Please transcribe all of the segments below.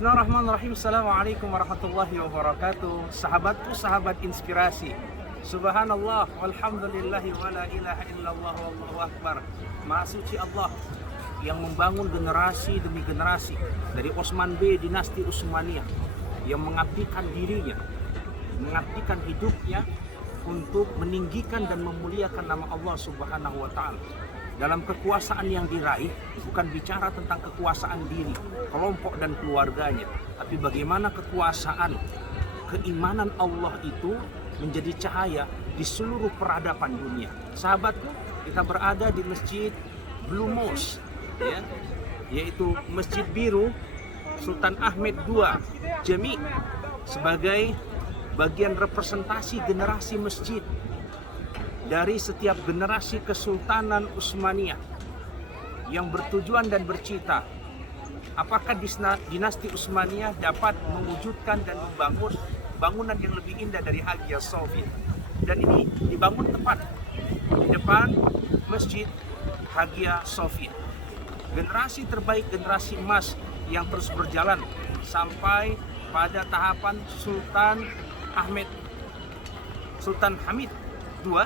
Bismillahirrahmanirrahim. Assalamualaikum warahmatullahi wabarakatuh. Sahabatku, sahabat inspirasi. Subhanallah, walhamdulillahi wa la ilaha illallah wallahu akbar. Maha suci Allah yang membangun generasi demi generasi dari Osman B, dinasti Utsmaniyah, yang mengabdikan dirinya, mengabdikan hidupnya untuk meninggikan dan memuliakan nama Allah Subhanahu wa ta'ala. Dalam kekuasaan yang diraih, bukan bicara tentang kekuasaan diri, kelompok dan keluarganya, tapi bagaimana kekuasaan, keimanan Allah itu menjadi cahaya di seluruh peradaban dunia. Sahabatku, kita berada di Masjid Blue Mosque, ya, yaitu Masjid Biru Sultan Ahmed II Jami, sebagai bagian representasi generasi masjid dari setiap generasi Kesultanan Utsmaniyah yang bertujuan dan bercita apakah dinasti Utsmaniyah dapat mewujudkan dan membangun bangunan yang lebih indah dari Hagia Sophia. Dan ini dibangun tepat di depan Masjid Hagia Sophia. Generasi terbaik, generasi emas yang terus berjalan sampai pada tahapan Sultan Hamid II.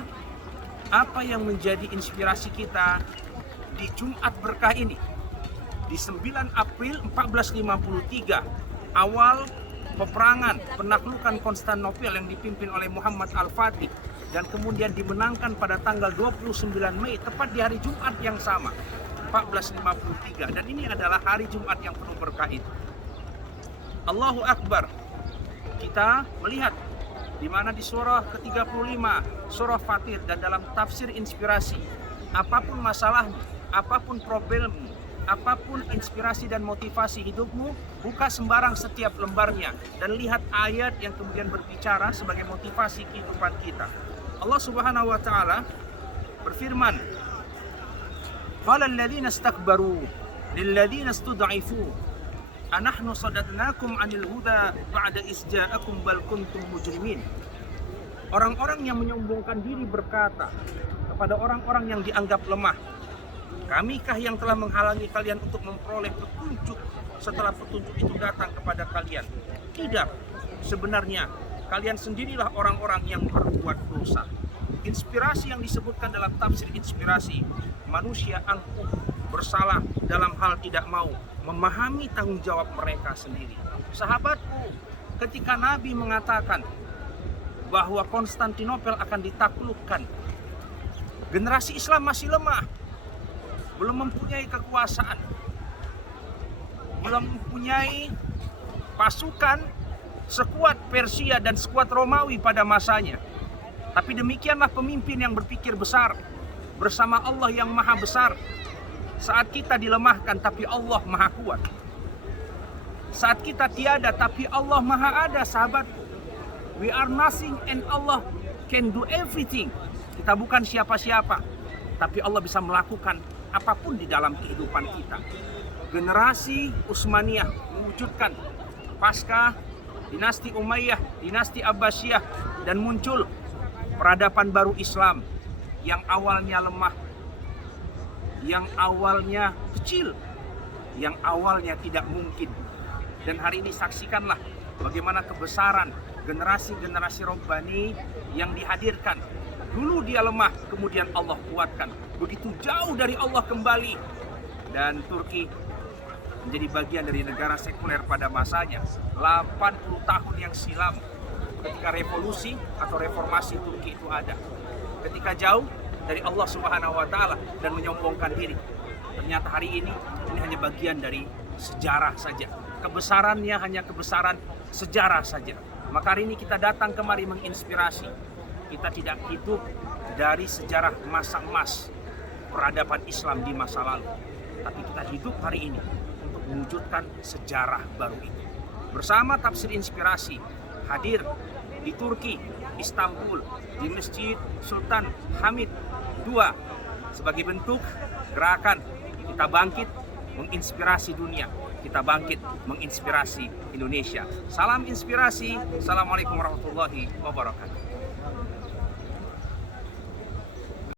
Apa yang menjadi inspirasi kita di Jumat berkah ini, di 9 April 1453, awal peperangan penaklukan Konstantinopel yang dipimpin oleh Muhammad Al-Fatih, dan kemudian dimenangkan pada tanggal 29 Mei, tepat di hari Jumat yang sama, 1453. Dan ini adalah hari Jumat yang penuh berkah itu. Allahu Akbar. Kita melihat di mana di surah ke-35, surah Fatir, dan dalam tafsir inspirasi, apapun masalahmu, apapun problemmu, apapun inspirasi dan motivasi hidupmu, buka sembarang setiap lembarnya dan lihat ayat yang kemudian berbicara sebagai motivasi kehidupan kita. Allah Subhanahu wa ta'ala berfirman, qala alladziina istakbaru lilladziina istud'ifu anahnu sadadnakum 'anil huda ba'da iz ja'akum bal kuntum mujrimin. Orang-orang yang menyombongkan diri berkata kepada orang-orang yang dianggap lemah, kamikah yang telah menghalangi kalian untuk memperoleh petunjuk setelah petunjuk itu datang kepada kalian? Tidak, sebenarnya kalian sendirilah orang-orang yang berbuat dosa. Inspirasi yang disebutkan dalam tafsir inspirasi, manusia angkuh, bersalah dalam hal tidak mau memahami tanggung jawab mereka sendiri. Sahabatku, ketika Nabi mengatakan bahwa Konstantinopel akan ditaklukkan, generasi Islam masih lemah, belum mempunyai kekuasaan, belum mempunyai pasukan sekuat Persia dan sekuat Romawi pada masanya. Tapi demikianlah pemimpin yang berpikir besar bersama Allah yang maha besar. Saat kita dilemahkan, tapi Allah maha kuat. Saat kita tiada, tapi Allah maha ada, sahabatku. We are nothing and Allah can do everything. Kita bukan siapa-siapa, tapi Allah bisa melakukan apapun di dalam kehidupan kita. Generasi Utsmaniyah mewujudkan pasca dinasti Umayyah, dinasti Abbasiyah, dan muncul peradaban baru Islam yang awalnya lemah, yang awalnya kecil, yang awalnya tidak mungkin. Dan hari ini saksikanlah bagaimana kebesaran generasi-generasi Rabbani yang dihadirkan. Dulu dia lemah, kemudian Allah kuatkan. Begitu jauh dari Allah kembali. Dan Turki menjadi bagian dari negara sekuler pada masanya. 80 tahun yang silam ketika revolusi atau reformasi Turki itu ada. Ketika jauh dari Allah Subhanahu wa ta'ala dan menyombongkan diri. Ternyata hari ini hanya bagian dari sejarah saja. Kebesarannya hanya kebesaran sejarah saja. Maka hari ini kita datang kemari menginspirasi. Kita tidak hidup dari sejarah masa emas peradaban Islam di masa lalu, tapi kita hidup hari ini untuk mewujudkan sejarah baru itu. Bersama tafsir inspirasi hadir di Turki, Istanbul, di Masjid Sultan Hamid II, sebagai bentuk gerakan kita bangkit menginspirasi dunia, kita bangkit menginspirasi Indonesia. Salam inspirasi. Assalamualaikum warahmatullahi wabarakatuh.